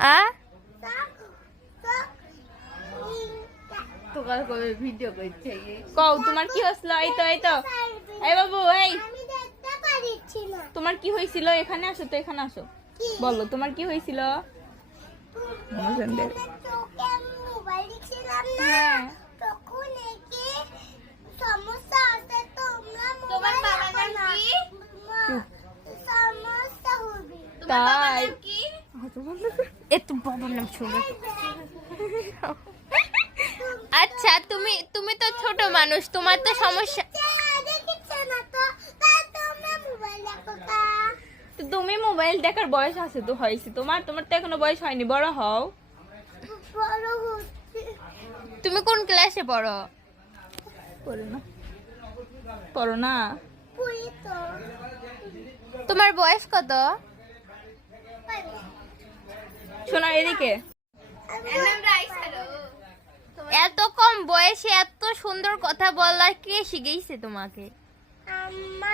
আ তোকার করে ভিডিও করছে কও তোমার কি হইছিল? এই তো এই বাবু এই আমি দেখতে পারিছি না। তোমার কি হয়েছিল? এখানে আসো তো, এখানে আসো, বলো তোমার কি হয়েছিল? চোখে আমি মোবাইল দেখছিলাম না, হ্যাঁ। তখন একে সমস্যা আছে, তোমরা তোমার মোবাইল বাবার দেখো নাম না। কি? সমস্যা হবে। তাই কি এত বাবার নাম শুনে। আচ্ছা তুমি তুমি তো ছোট মানুষ, তোমার তো সমস্যা। দেখছে না তো, তা তোমরা মোবাইল দেখো তা। তো তুমি মোবাইল দেখার বয়স আছে তো, হয়েছে তোমার, তোমার তো এখনো বয়স হয়নি, বড় হও। বড় হচ্ছে। তুমি কোন ক্লাসে পড়ো? পড়ো না, পড়ো না। পুরি তো। তোমার বয়স কত? শোনা এদিকে, এত কম বয়সে এত সুন্দর কথা বলা কে শিখেছে তোমাকে? আম্মা